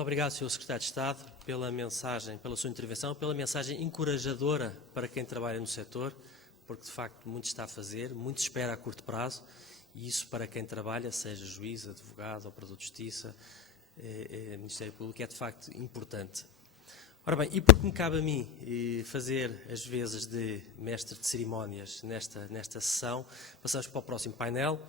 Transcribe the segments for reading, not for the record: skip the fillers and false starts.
Muito obrigado, Sr. Secretário de Estado, pela mensagem, pela sua intervenção, pela mensagem encorajadora para quem trabalha no setor, porque de facto muito está a fazer, muito se espera a curto prazo, e isso para quem trabalha, seja juiz, advogado, operador de justiça, Ministério Público, é de facto importante. Ora bem, e porque me cabe a mim fazer as vezes de mestre de cerimónias nesta sessão, passamos para o próximo painel,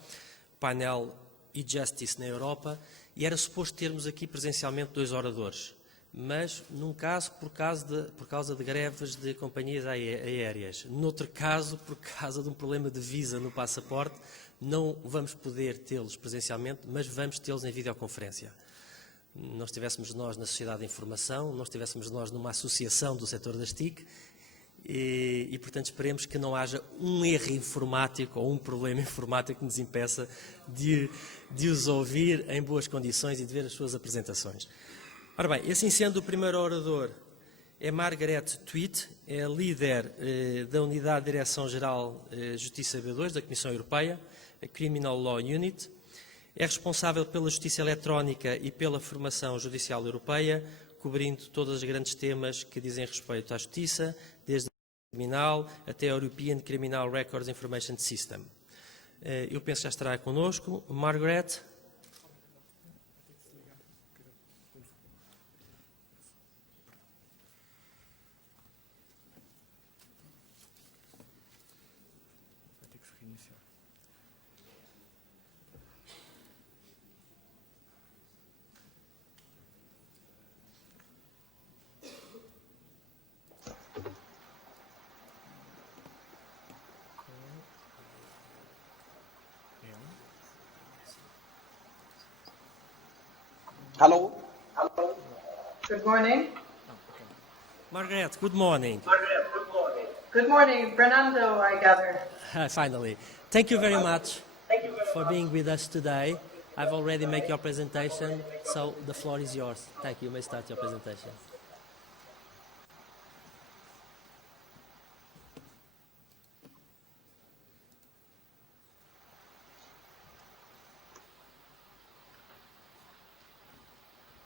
painel e-Justice na Europa, e era suposto termos aqui presencialmente 2 oradores, mas num caso por causa de greves de companhias aéreas, noutro caso por causa de um problema de visa no passaporte, não vamos poder tê-los presencialmente, mas vamos tê-los em videoconferência. Não estivéssemos nós na Sociedade de Informação, não estivéssemos nós numa associação do setor das TIC, e, portanto, esperemos que não haja um erro informático ou um problema informático que nos impeça de os ouvir em boas condições e de ver as suas apresentações. Ora bem, assim sendo, o primeiro orador é Margaret Tweed, é líder da Unidade de Direção-Geral Justiça B2 da Comissão Europeia, a Criminal Law Unit, é responsável pela justiça eletrónica e pela formação judicial europeia, cobrindo todos os grandes temas que dizem respeito à justiça, desde a criminal até a European Criminal Records Information System. Eu penso que já estará connosco. Margaret. Hello. Good morning. Margaret, good morning. Good morning, Fernando, I gather. Finally. Thank you very much for being with us today. I've already made your presentation, so the floor is yours. Thank you. You may start your presentation.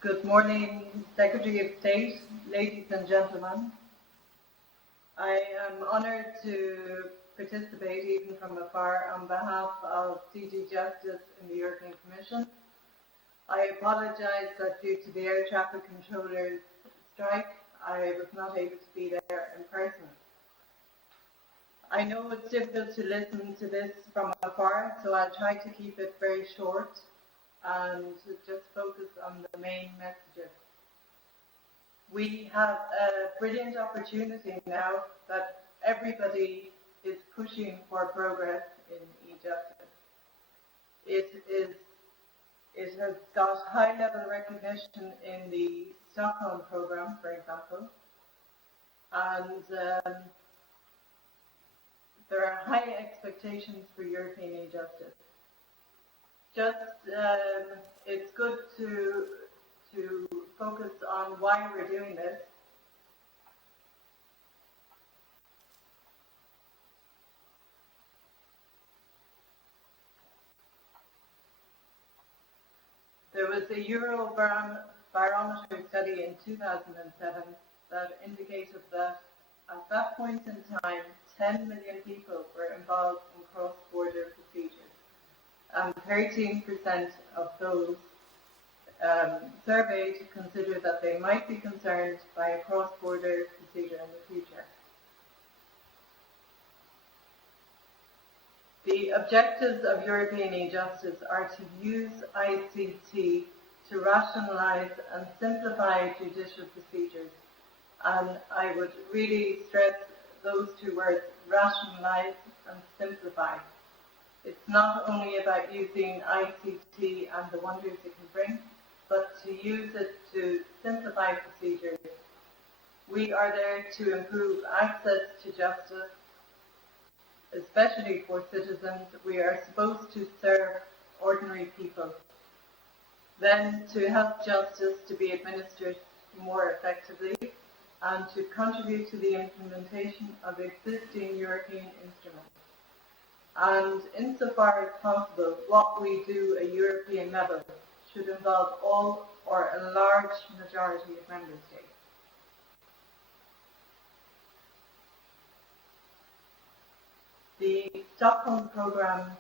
Good morning, Secretary of State, ladies and gentlemen. I am honoured to participate, even from afar, on behalf of DG Justice in the European Commission. I apologise that due to the air traffic controllers' strike, I was not able to be there in person. I know it's difficult to listen to this from afar, so I'll try to keep it very short and just focus on the main messages. We have a brilliant opportunity now that everybody is pushing for progress in e-justice. It has got high-level recognition in the Stockholm programme, for example, and there are high expectations for European e-justice. It's good to focus on why we're doing this. There was a Eurobarometer study in 2007 that indicated that at that point in time, 10 million people were involved in cross-border procedures. And 13% of those surveyed consider that they might be concerned by a cross-border procedure in the future. The objectives of European e-justice are to use ICT to rationalise and simplify judicial procedures. And I would really stress those two words, rationalise and simplify. It's not only about using ICT and the wonders it can bring, but to use it to simplify procedures. We are there to improve access to justice, especially for citizens. We are supposed to serve ordinary people. Then to help justice to be administered more effectively and to contribute to the implementation of existing European instruments. And insofar as possible, what we do at European level should involve all or a large majority of member states. The Stockholm Programme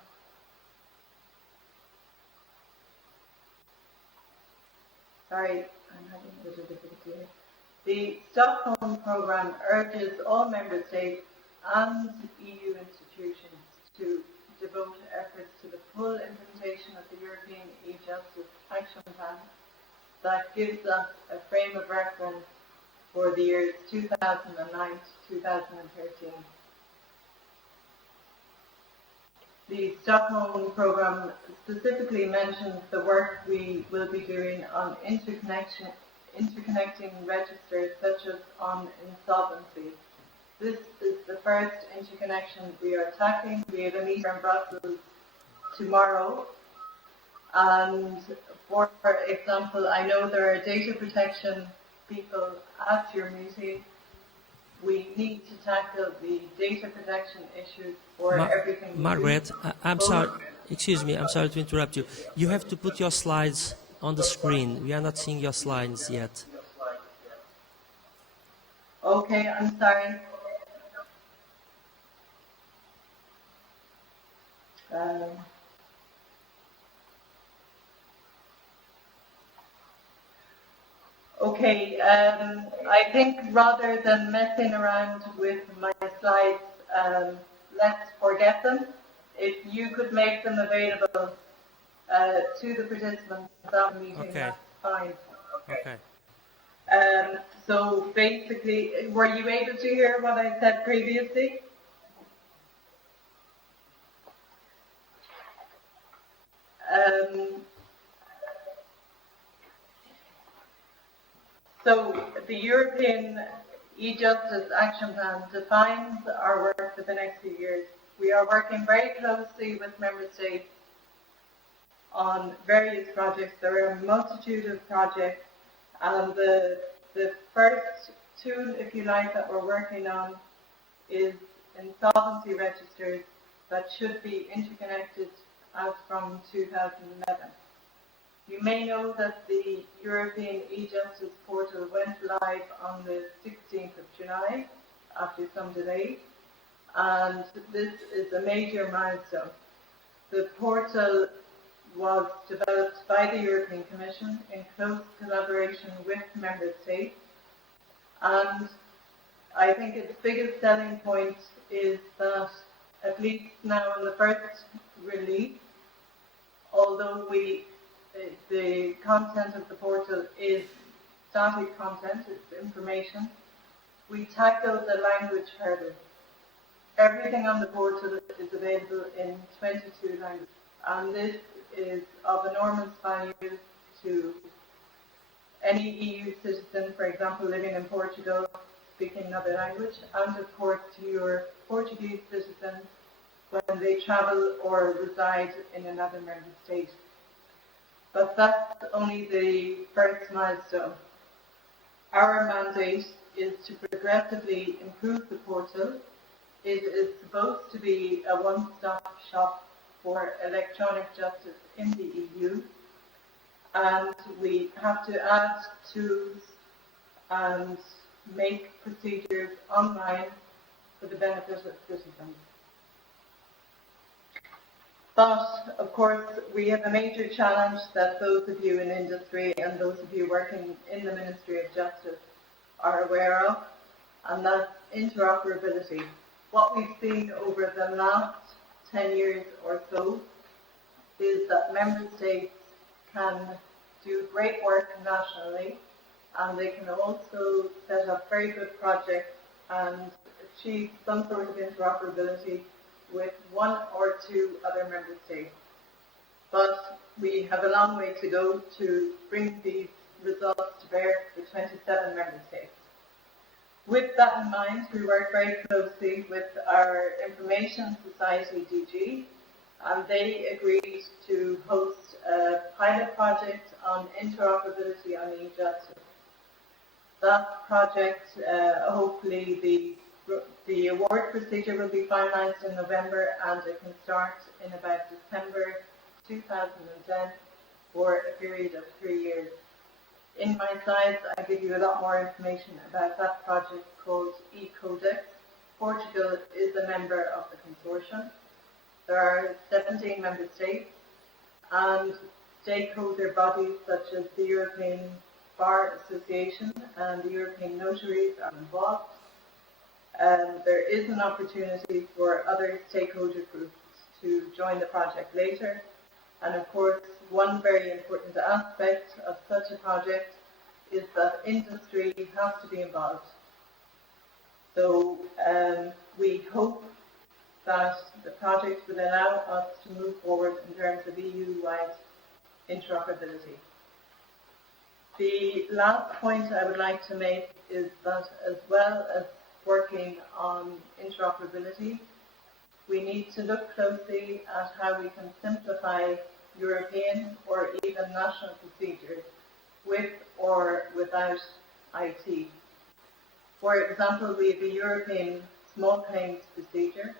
I'm having a little difficulty here. The Stockholm Programme urges all member states and EU institutions to devote efforts to the full implementation of the European e-Justice Action Plan that gives us a frame of reference for the years 2009 to 2013. The Stockholm Programme specifically mentions the work we will be doing on interconnecting registers such as on insolvency. This is the first interconnection we are tackling. We have a meeting in Brussels tomorrow. And for example, I know there are data protection people at your meeting. We need to tackle the data protection issues for everything we Margaret, do. I'm sorry, excuse me, I'm sorry to interrupt you. You have to put your slides on the screen. We are not seeing your slides yet. Okay, I'm sorry. Okay, I think rather than messing around with my slides, let's forget them. If you could make them available to the participants of that meeting, that's fine. Okay. So basically, were you able to hear what I said previously? So the European e-Justice Action Plan defines our work for the next few years. We are working very closely with member states on various projects. There are a multitude of projects, and the first tool, if you like, that we're working on is insolvency registers that should be interconnected as from 2011. You may know that the European e-Justice portal went live on the 16th of July after some delay, and this is a major milestone. The portal was developed by the European Commission in close collaboration with member states, and I think its biggest selling point is that at least now in the first release, although the content of the portal is static content, it's information, we tackle the language hurdle. Everything on the portal is available in 22 languages, and this is of enormous value to any EU citizen, for example, living in Portugal, speaking another language, and of course to your Portuguese citizens when they travel or reside in another member state. But that's only the first milestone. Our mandate is to progressively improve the portal. It is supposed to be a one-stop shop for electronic justice in the EU, and we have to add tools and make procedures online for the benefit of citizens. But, of course, we have a major challenge that those of you in industry and those of you working in the Ministry of Justice are aware of, and that's interoperability. What we've seen over the last 10 years or so is that member states can do great work nationally, and they can also set up very good projects and achieve some sort of interoperability with one or two other member states. But we have a long way to go to bring these results to bear for 27 member states. With that in mind, we work very closely with our Information Society DG, and they agreed to host a pilot project on interoperability on e-justice. That project, hopefully the award procedure will be finalised in November, and it can start in about December 2010 for a period of 3 years. in my slides, I give you a lot more information about that project called eCodex. Portugal is a member of the consortium. There are 17 member states, and stakeholder bodies such as the European Bar Association and the European Notaries are involved. There is an opportunity for other stakeholder groups to join the project later. And of course, one very important aspect of such a project is that industry has to be involved. So we hope that the project will allow us to move forward in terms of EU-wide interoperability. The last point I would like to make is that as well as working on interoperability, we need to look closely at how we can simplify European or even national procedures with or without IT. For example, we have a European small claims procedure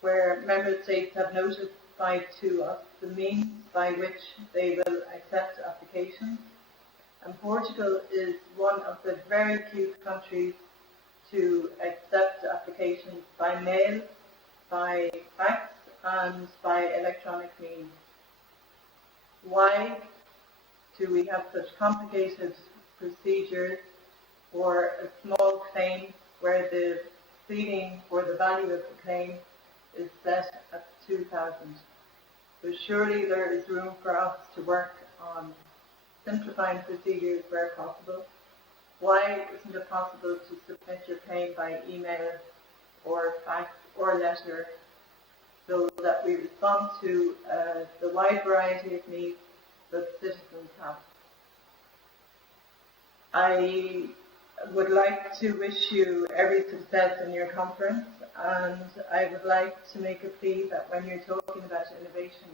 where member states have notified to us the means by which they will accept applications. And Portugal is one of the very few countries to accept applications by mail, by fax, and by electronic means. Why do we have such complicated procedures for a small claim where the ceiling for the value of the claim is set at 2,000? So surely there is room for us to work on simplifying procedures where possible. Why isn't it possible to submit your claim by email or fax or letter so that we respond to the wide variety of needs that citizens have? I would like to wish you every success in your conference, and I would like to make a plea that when you're talking about innovation,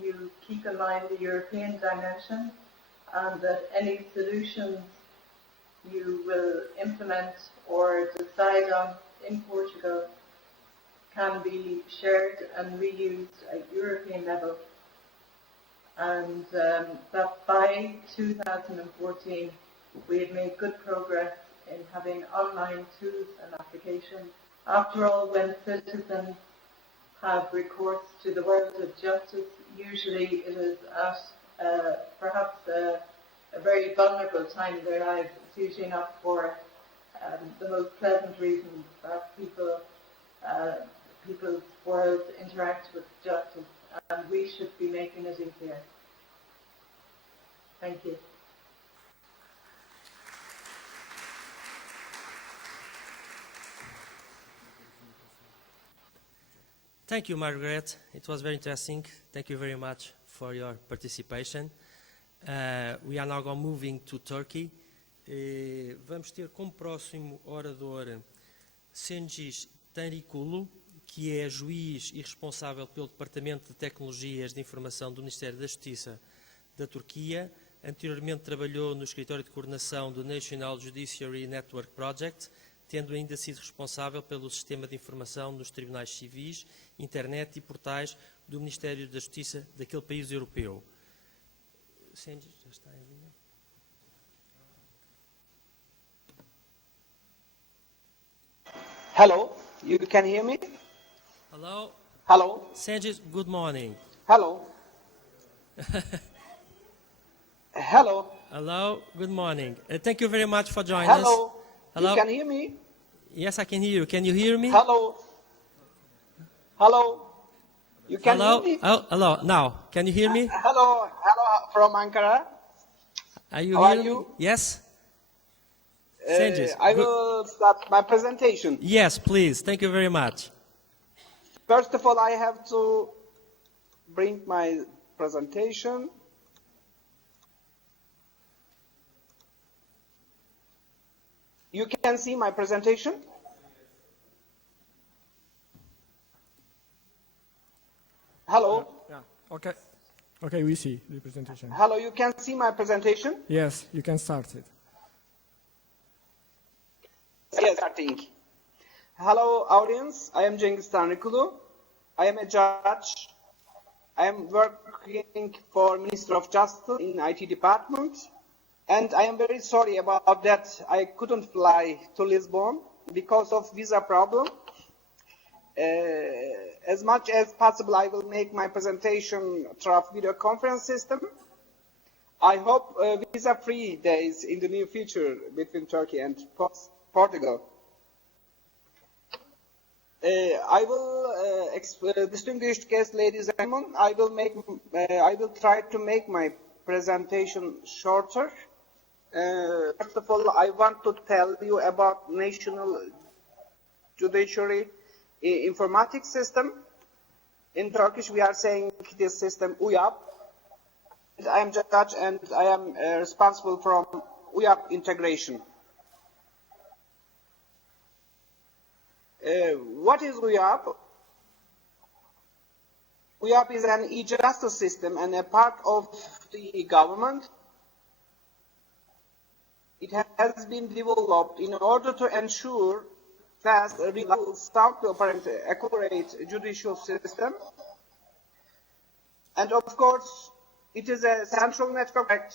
you keep in mind the European dimension, and that any solutions you will implement or decide on in Portugal can be shared and reused at European level, and that by 2014 we have made good progress in having online tools and applications. After all, when citizens have recourse to the world of justice, usually it is at perhaps a very vulnerable time in their lives. It's usually not for the most pleasant reasons that people's worlds interact with justice, and we should be making it easier. Thank you. Thank you, Margaret. It was very interesting. Thank you very much for your participation. We are now moving to Turkey. Vamos ter como próximo orador Cengiz Tanrikulu, que é juiz e responsável pelo Departamento de Tecnologias de Informação do Ministério da Justiça da Turquia. Anteriormente trabalhou no escritório de coordenação do National Judiciary Network Project, tendo ainda sido responsável pelo sistema de informação nos tribunais civis, internet e portais do Ministério da Justiça daquele país europeu. Cengiz, já está em linha? Hello, you can hear me? Hello. Hello. Cengiz, good morning. Hello. Hello. Hello, good morning. Thank you very much for joining Hello. us. Hello. You can hear me? Yes, I can hear you. Can you hear me? Hello. Hello. You can Hello. hear me? Oh, hello. Now, can you hear me? Hello. Hello from Ankara. Are you How are hearing me? you? Yes. Cengiz, I good- will start my presentation. Yes, please. Thank you very much. First of all, I have to bring my presentation. You can see my presentation? Hello? Yeah. Okay. Okay, we see the presentation. Hello, you can see my presentation? Yes, you can start it. Yes, starting. Hello, audience. I am Cengiz Tanrikulu. I am a judge. I am working for Ministry of Justice in IT department. And I am very sorry about that. I couldn't fly to Lisbon because of visa problem. As much as possible, I will make my presentation through video conference system. I hope visa-free days in the near future between Turkey and Portugal. I will, distinguished guests, ladies and gentlemen, I will try to make my presentation shorter. First of all, I want to tell you about National Judiciary Informatics System. In Turkish, we are saying this system UYAP. I am judge and I am responsible from UYAP integration. What is UYAP? UYAP is an e-justice system and a part of the government. It has been developed in order to ensure fast, reliable, sound-operant, accurate judicial system. And of course, it is a central network.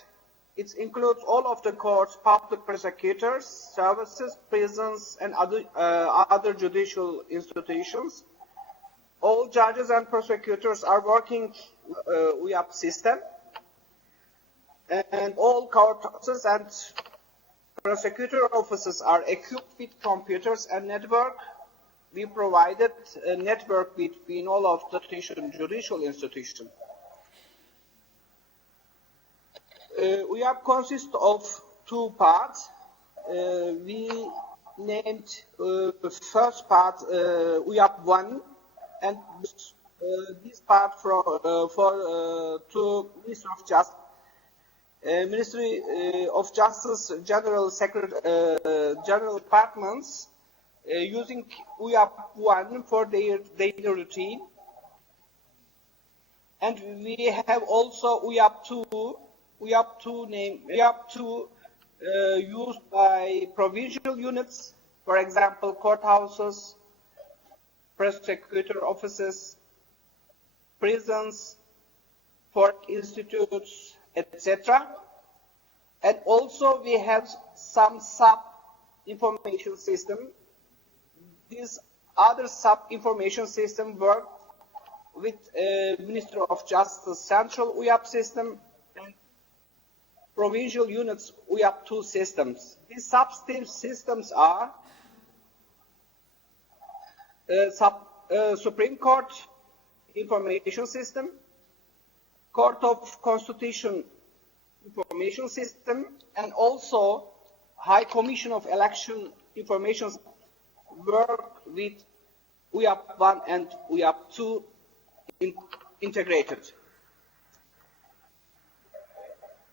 It includes all of the courts, public prosecutors, services, prisons, and other judicial institutions. All judges and prosecutors are working UYAP system. And all court offices and prosecutor offices are equipped with computers and network. We provided a network between all of the judicial institutions. UYAP consists of two parts. We named the first part UYAP 1, and this part to Ministry of Justice. Ministry of Justice General Departments using UYAP 1 for their daily routine. And we have also UYAP 2. UYAP 2 used by provincial units, for example, courthouses, prosecutor offices, prisons, court institutes, etc. And also we have some sub-information system. This other sub-information system work with Ministry of Justice Central UYAP system and provincial units UYAP 2 systems. These sub-systems are Supreme Court Information System, Court of Constitution Information System, and also High Commission of Election Information work with UYAP 1 and UYAP 2 integrated.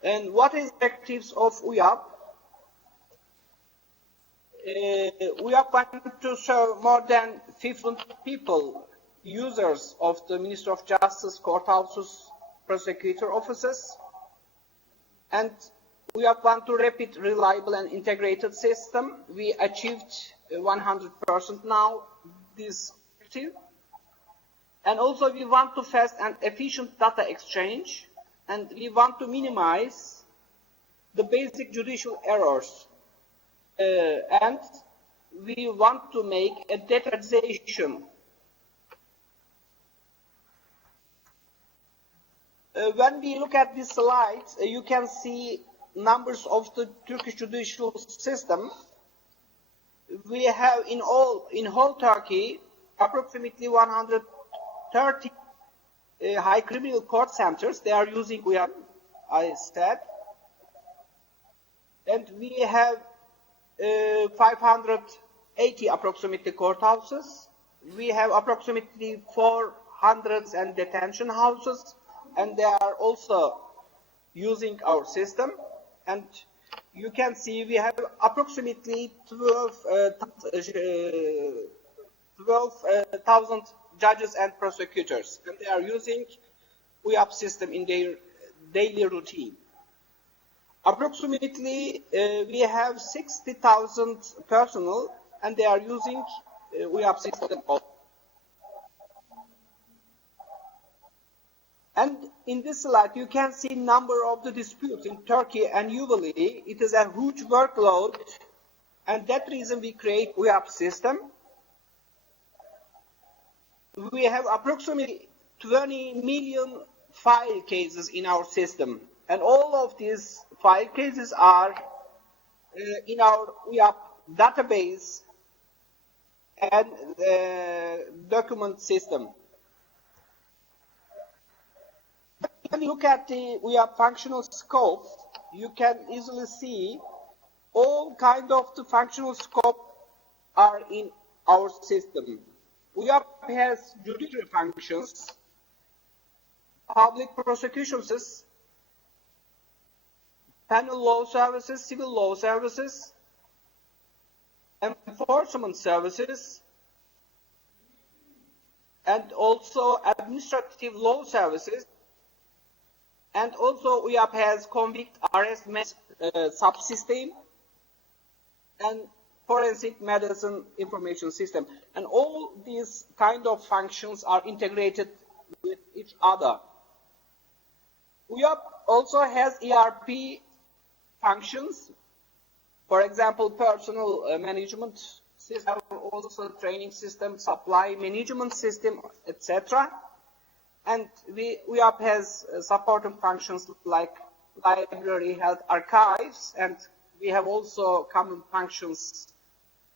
And what is the objectives of UYAP? UYAP want to serve more than 50 people, users of the Ministry of Justice, courthouses, prosecutor offices, and we want to rapid, reliable, and integrated system. We achieved 100% now this objective. And also we want to fast and efficient data exchange, and we want to minimize the basic judicial errors. And we want to make a digitization. When we look at this slide, you can see numbers of the Turkish judicial system. We have in whole Turkey approximately 130 high criminal court centers. They are using UYAP, I said, and we have 580 approximately courthouses. We have approximately 400 and detention houses, and they are also using our system. And you can see we have approximately 12,000 judges and prosecutors, and they are using UYAP system in their daily routine. Approximately we have 60,000 personnel, and they are using UYAP system. And in this slide, you can see number of the disputes in Turkey annually. It is a huge workload, and that reason we create UYAP system. We have approximately 20 million file cases in our system, and all of these file cases are in our UYAP database and document system. When you look at the UYAP functional scope, you can easily see all kind of the functional scope are in our system. UYAP has judiciary functions, public prosecutions, penal law services, civil law services, enforcement services, and also administrative law services. And also UYAP has convict arrest subsystem and forensic medicine information system. And all these kind of functions are integrated with each other. UYAP also has ERP functions, for example, personal management system, also training system, supply management system, etc. And UYAP has supporting functions like library, health archives, and we have also common functions.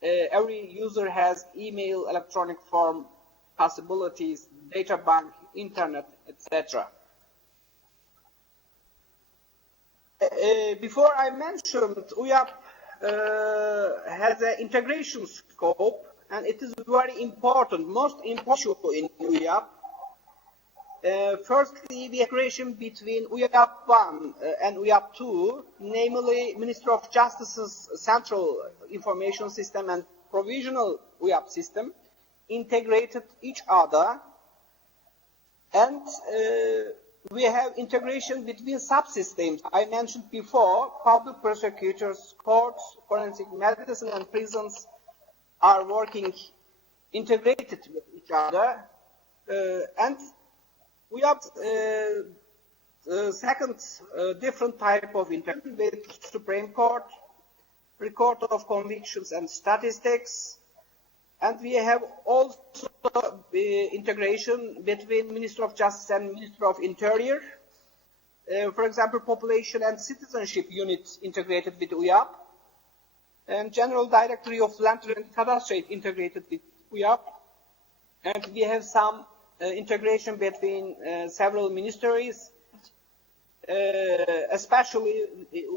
Every user has email, electronic form possibilities, data bank, internet, etc. Before I mentioned, UYAP has an integration scope, and it is very important, most important in UYAP. Firstly, the integration between UYAP 1 and UYAP 2, namely Ministry of Justice's Central Information System and Provisional UYAP system, integrated each other. And we have integration between subsystems. I mentioned before, public prosecutors, courts, forensic medicine, and prisons are working integrated with each other. And we have second different type of integration with Supreme Court, record of convictions and statistics, and we have also integration between Ministry of Justice and Ministry of Interior. For example, population and citizenship units integrated with UYAP, and General Directory of Land and Cadastre integrated with UYAP, and we have some integration between several ministries, especially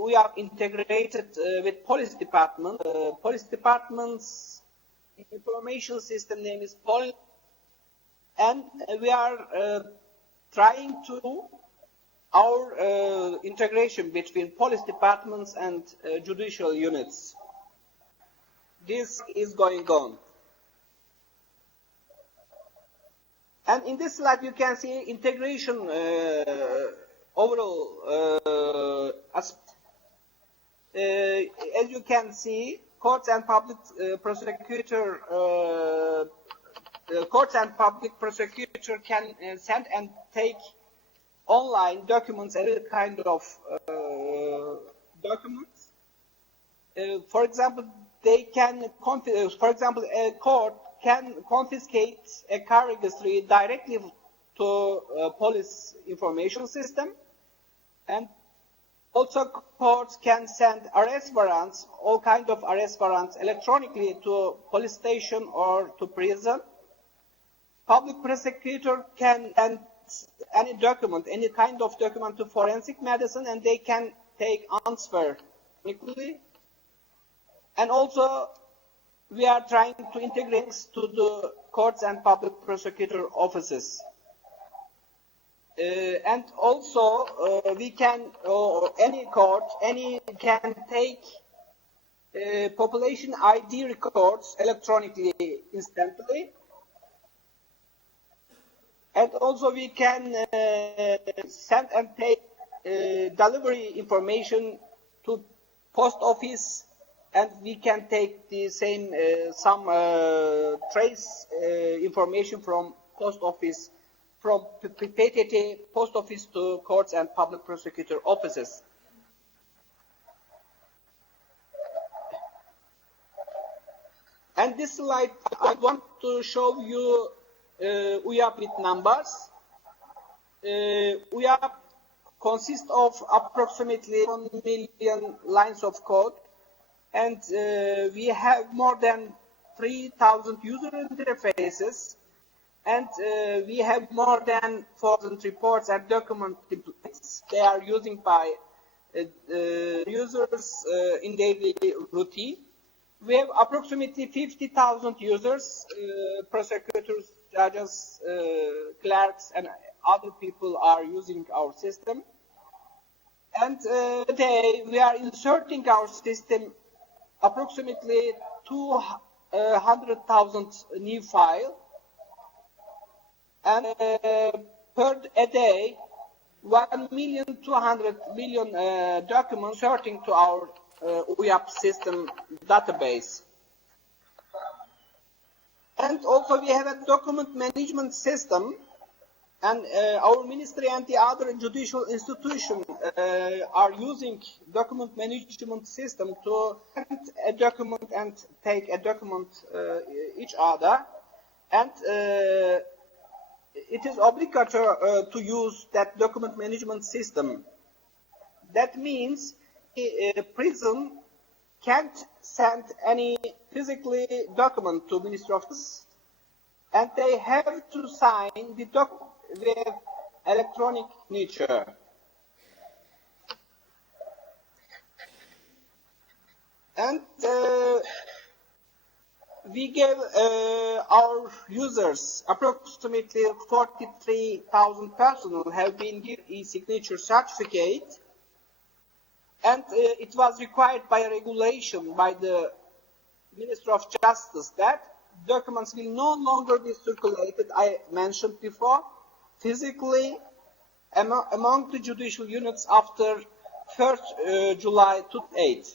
we are integrated with police department. Police department's information system name is Police, and we are trying to our integration between police departments and judicial units. This is going on. And in this slide, you can see integration overall aspect. As you can see, courts and public prosecutor can send and take online documents, every kind of documents. For example, they can, for example, a court can confiscate a car registry directly to police information system, and also courts can send arrest warrants, all kinds of arrest warrants, electronically to police station or to prison. Public prosecutor can send any document, any kind of document to forensic medicine, and they can take answer quickly. And also, we are trying to integrate to the courts and public prosecutor offices. And also, we can, any court, can take population ID records electronically, instantly. And also, we can send and take delivery information to post office, and we can take the same some trace information from post office from PTT, post office to courts and public prosecutor offices. And this slide, I want to show you UYAP with numbers. UYAP consists of approximately 1 million lines of code, and we have more than 3,000 user interfaces, and we have more than 4,000 reports and document templates. They are using by users in daily routine. We have approximately 50,000 users, prosecutors, judges, clerks, and other people are using our system. And today we are inserting our system approximately 200,000 new files. And per a day, 1,200,000 documents sorting to our UYAP system database. And also we have a document management system, and our ministry and the other judicial institutions are using document management system to send a document and take a document each other. And it is obligatory to use that document management system. That means a prison can't send any physically document to Ministry of Justice, and they have to sign the document with electronic signature. And we gave our users approximately 43,000 personnel have been given e-signature certificate, and it was required by a regulation by the Ministry of Justice that documents will no longer be circulated, I mentioned before, physically among the judicial units after 1st July 2008.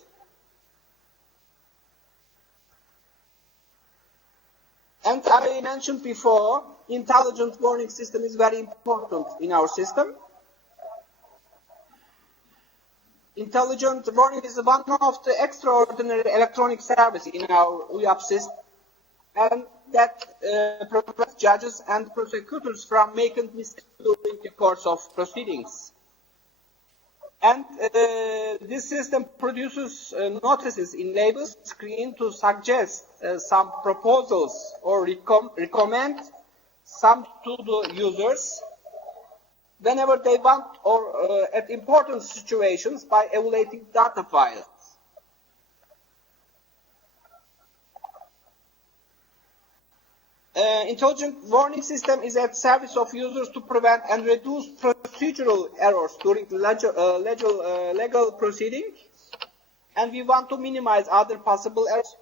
And I mentioned before, intelligent warning system is very important in our system. Intelligent warning is one of the extraordinary electronic services in our UYAP system, and that prevents judges and prosecutors from making mistakes during the course of proceedings. And this system produces notices in label screen to suggest some proposals or recommend some to the users whenever they want or at important situations by evaluating data files. Intelligent warning system is at service of users to prevent and reduce procedural errors during legal proceeding, and we want to minimize other possible errors,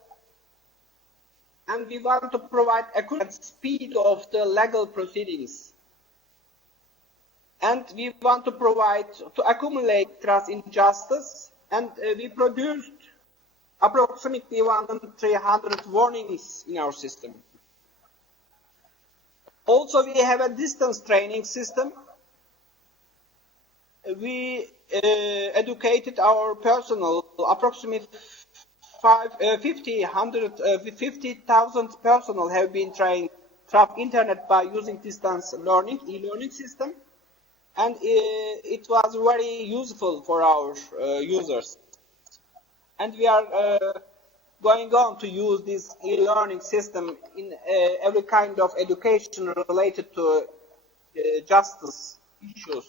and we want to provide accurate speed of the legal proceedings, and we want to provide to accumulate trust in justice, and we produced approximately 1,300 warnings in our system. Also, we have a distance training system. We educated our personnel, approximately 50,000 personnel have been trained through internet by using distance learning, e-learning system, and it was very useful for our users. And we are going on to use this e-learning system in every kind of education related to justice issues.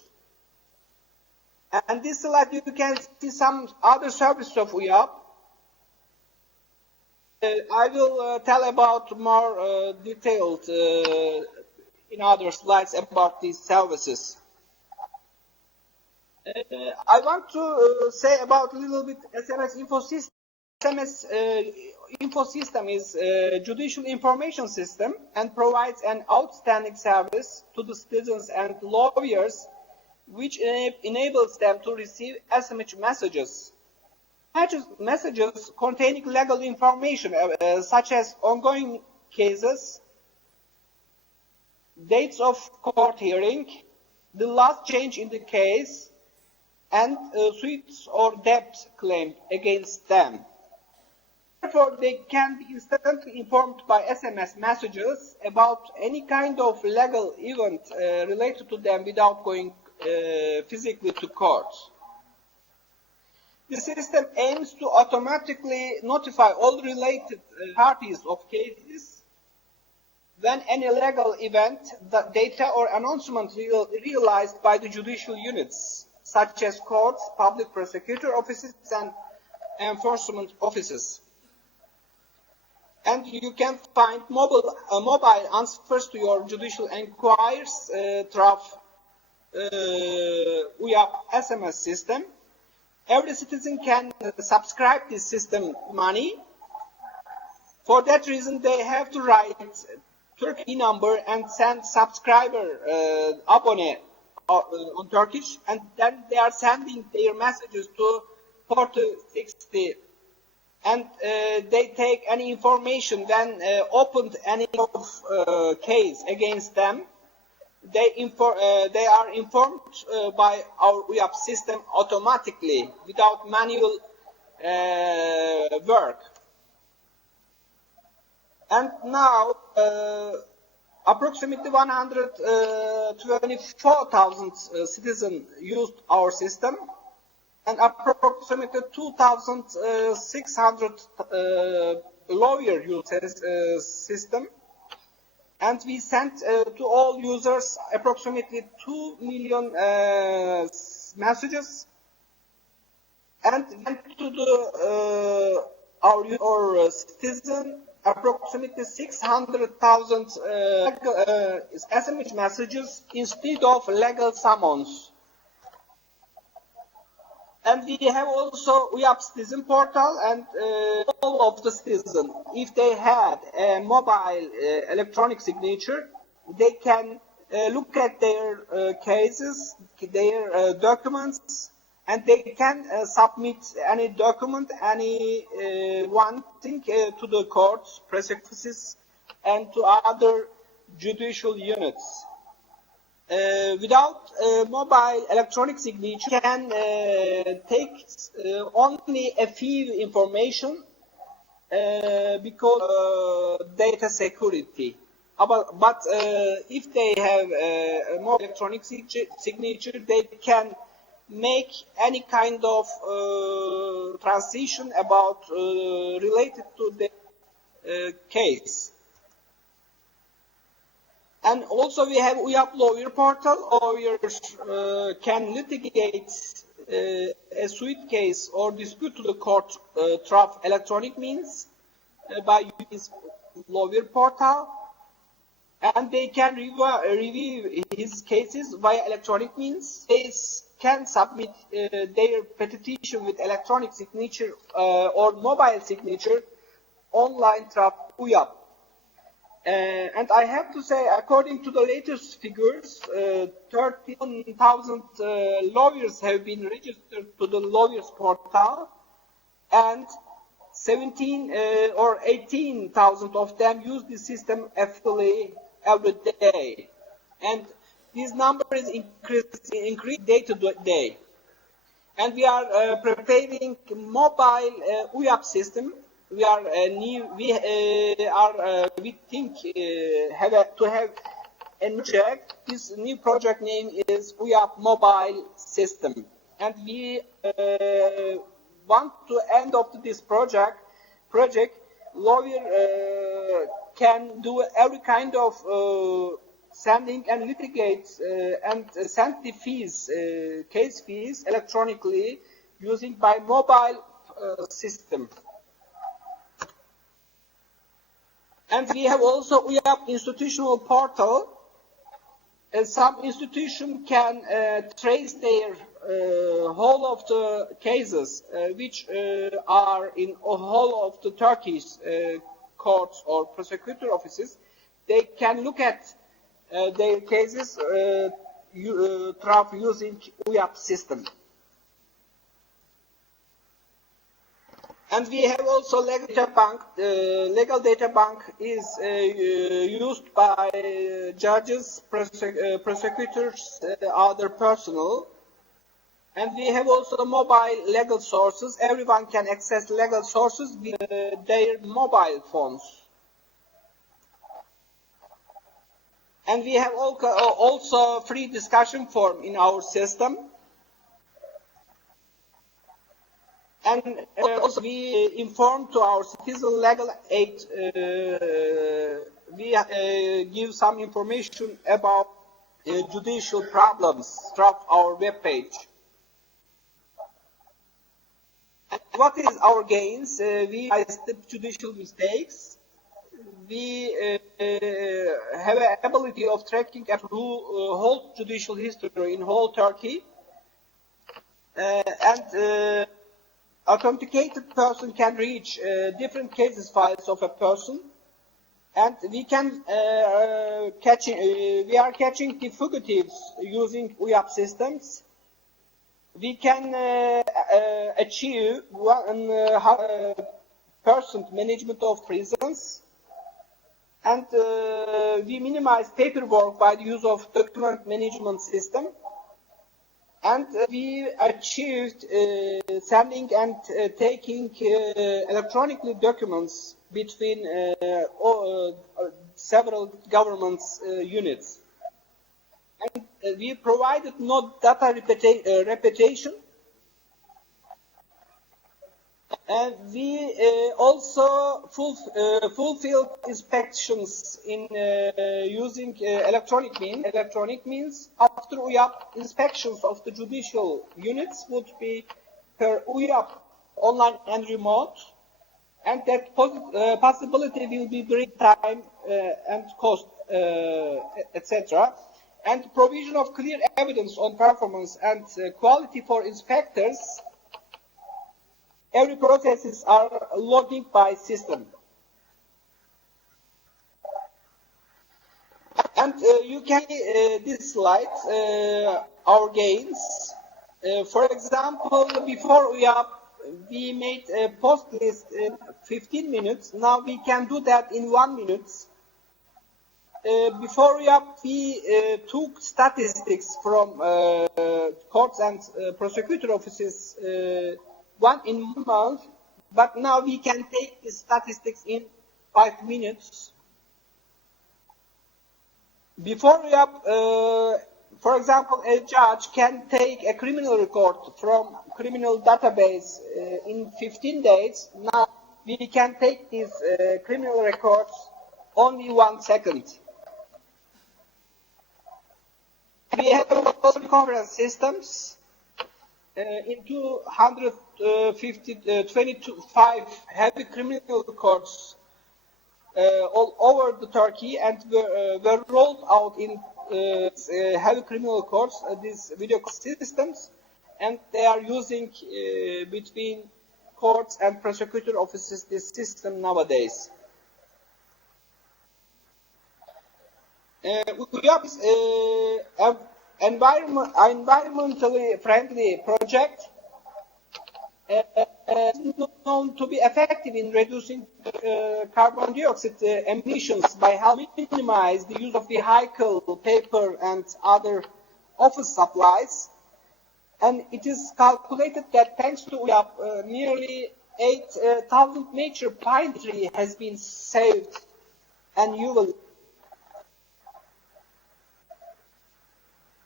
And this slide you can see some other services of UYAP. I will tell about more detailed in other slides about these services. I want to say about a little bit SMS info system. SMS info system is a judicial information system and provides an outstanding service to the citizens and lawyers, which enables them to receive SMS messages. Messages containing legal information such as ongoing cases, dates of court hearing, the last change in the case, and suits or debts claimed against them. Therefore, they can be instantly informed by SMS messages about any kind of legal event related to them without going physically to court. The system aims to automatically notify all related parties of cases when any legal event, data or announcement realized by the judicial units, such as courts, public prosecutor offices, and enforcement offices. And you can find mobile answers to your judicial inquiries through UYAP SMS system. Every citizen can subscribe this system money. For that reason, they have to write Turkey number and send subscriber abone on Turkish, and then they are sending their messages to 4060. And they take any information when opened any case against them. They are informed by our UYAP system automatically without manual work. And now approximately 124,000 citizens used our system, and approximately 2,600 lawyers use this system. And we sent to all users approximately 2 million messages. And went to the our citizen approximately 600,000 SMS messages instead of legal summons. And we have also UYAP Citizen Portal, and all of the citizens, if they had a mobile electronic signature, they can look at their cases, their documents, and they can submit any document, any one thing to the courts, press offices, and to other judicial units. Without mobile electronic signature, can take only a few information because data security. But if they have a more electronic signature, they can make any kind of transition about related to the case. And also we have UYAP Lawyer Portal. Lawyers can litigate a suit case or dispute to the court through electronic means by using Lawyer Portal. And they can review his cases via electronic means. They can submit their petition with electronic signature or mobile signature online through UYAP. And I have to say, according to the latest figures, 13,000 lawyers have been registered to the Lawyers Portal, and 17 or 18,000 of them use the system every day. And this number is increasing day to day. And we are preparing mobile UYAP system. We think to have a new project. This new project name is UYAP Mobile System, and we want to end of this project. Lawyer can do every kind of sending and litigate and send the fees, case fees electronically using by mobile system. And we have also UYAP Institutional Portal. Some institution can trace their whole of the cases which are in whole of the Turkish courts or prosecutor offices. They can look at their cases using UYAP system. And we have also legal data bank. Legal data bank is used by judges, prosecutors, other personnel. And we have also mobile legal sources. Everyone can access legal sources with their mobile phones. And we have also free discussion forum in our system. And also we inform to our citizen legal aid, we give some information about judicial problems through our webpage. And what is our gains? We step judicial mistakes. We have an ability of tracking a whole judicial history in whole Turkey. And authenticated person can reach different cases files of a person, and we can we are catching the fugitives using UYAP systems. We can achieve 100% management of prisons, and we minimize paperwork by the use of document management system. And we achieved sending and taking electronically documents between several government units. And we provided no data repetition. And we also fulfilled inspections in using electronic means. Electronic means after UYAP inspections of the judicial units would be per UYAP online and remote, and that possibility will be bring time and cost, etc. And provision of clear evidence on performance and quality for inspectors. Every processes are logging by system. And you can see this slide, our gains. For example, before we made a post list in 15 minutes. Now we can do that in 1 minute. Before we took statistics from courts and prosecutor offices one in a month, but now we can take the statistics in 5 minutes. Before for example, a judge can take a criminal record from criminal database in 15 days. Now we can take these criminal records only 1 second. We have also conference systems. In 225 heavy criminal courts all over the Turkey, and were rolled out in heavy criminal courts these video systems, and they are using between courts and prosecutor offices this system nowadays. UYAP is environmentally friendly project, known to be effective in reducing carbon dioxide emissions by helping minimize the use of vehicle, paper, and other office supplies. And it is calculated that thanks to UYAP, nearly 8,000 nature pine tree has been saved annually.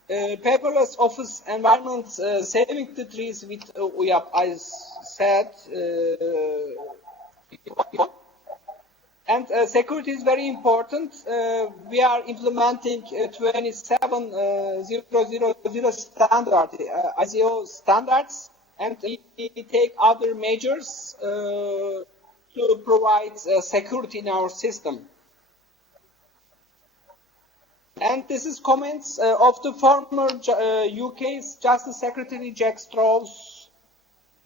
Paperless office environment, saving the trees with UYAP, I said. And security is very important. We are implementing 27000 standard, ISO standards, and we take other measures to provide security in our system. And this is comments of the former UK's Justice Secretary Jack Straws,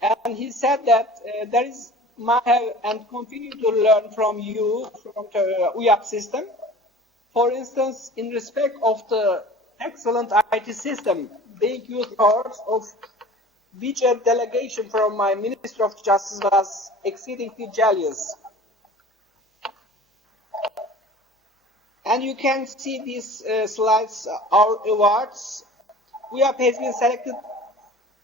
and he said that there is might have and continue to learn from you, from the UYAP system. For instance, in respect of the excellent IT system being used parts of which a delegation from my Minister of Justice was exceedingly jealous. And you can see these slides, our awards. UYAP has been selected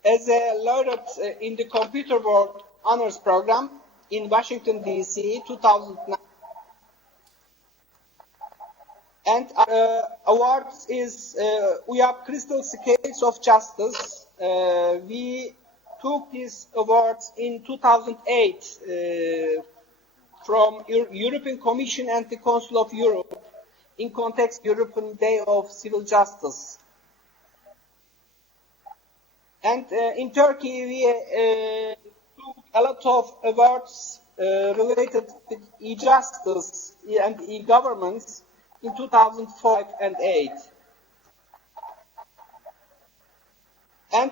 as a laureate in the Computer World Honors Program in Washington, D.C., 2009. And awards is UYAP Crystal Scales of Justice. We took these awards in 2008 from European Commission and the Council of Europe in context European Day of Civil Justice. And in Turkey, we took a lot of awards related with e-justice and e-governments in 2005 and 2008. And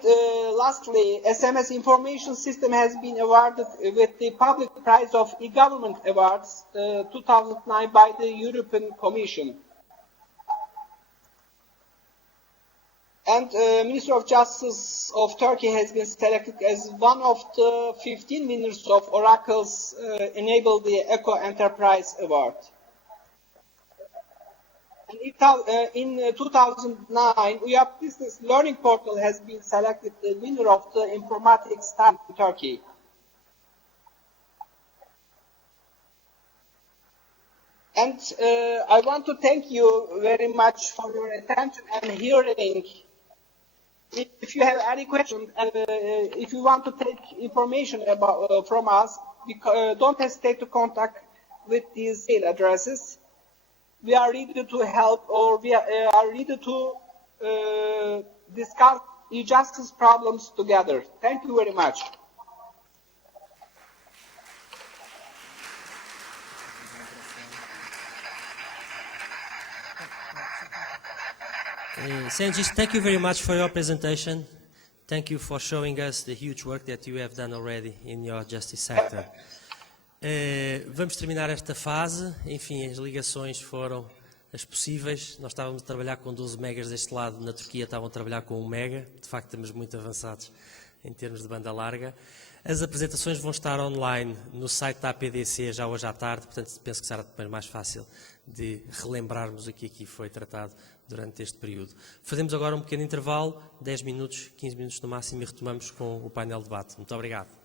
lastly, SMS Information System has been awarded with the Public Prize of E-Government Awards 2009 by the European Commission. And Minister of Justice of Turkey has been selected as one of the 15 winners of Oracle's Enable the Eco Enterprise Award. And in 2009, UYAP Business Learning Portal has been selected the winner of the Informatics Star in Turkey. And I want to thank you very much for your attention and hearing. If you have any questions and if you want to take information about, from us, don't hesitate to contact with these email addresses. We are ready to help, or we are ready to discuss e-justice problems together. Thank you very much. Cengiz, thank you very much for your presentation. Thank you for showing us the huge work that you have done already in your justice sector. Vamos terminar esta fase. Enfim, as ligações foram as possíveis. Nós estávamos a trabalhar com 12 megas deste lado, na Turquia estavam a trabalhar com 1 mega. De facto, estamos muito avançados em termos de banda larga. As apresentações vão estar online no site da APDC já hoje à tarde, portanto, penso que será depois mais fácil de relembrarmos o que aqui foi tratado durante este período. Fazemos agora um pequeno intervalo, 10 minutos, 15 minutos no máximo, e retomamos com o painel de debate. Muito obrigado.